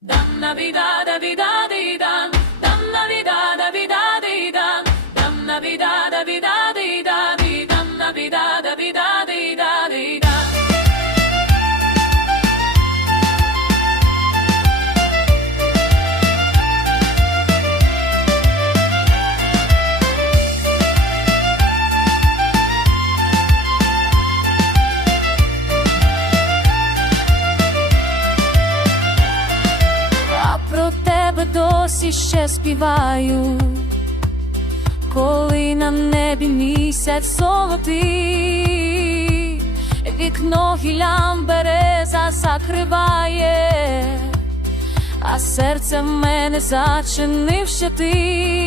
Dam Navidad, Navidad, dan. Dam Navidad, Navidad, dan. Dam Navidad. Досі ще співаю, коли на небі місяць золотий, вікно гілям береза закриває, а серце в мене зачинив ще ти.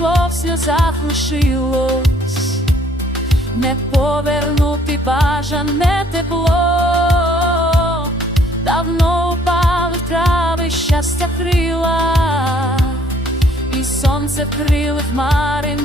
Пішло, в сльозах лишилось, не повернути бажане тепло, давно упали трави щастя крила, і сонце вкрили хмари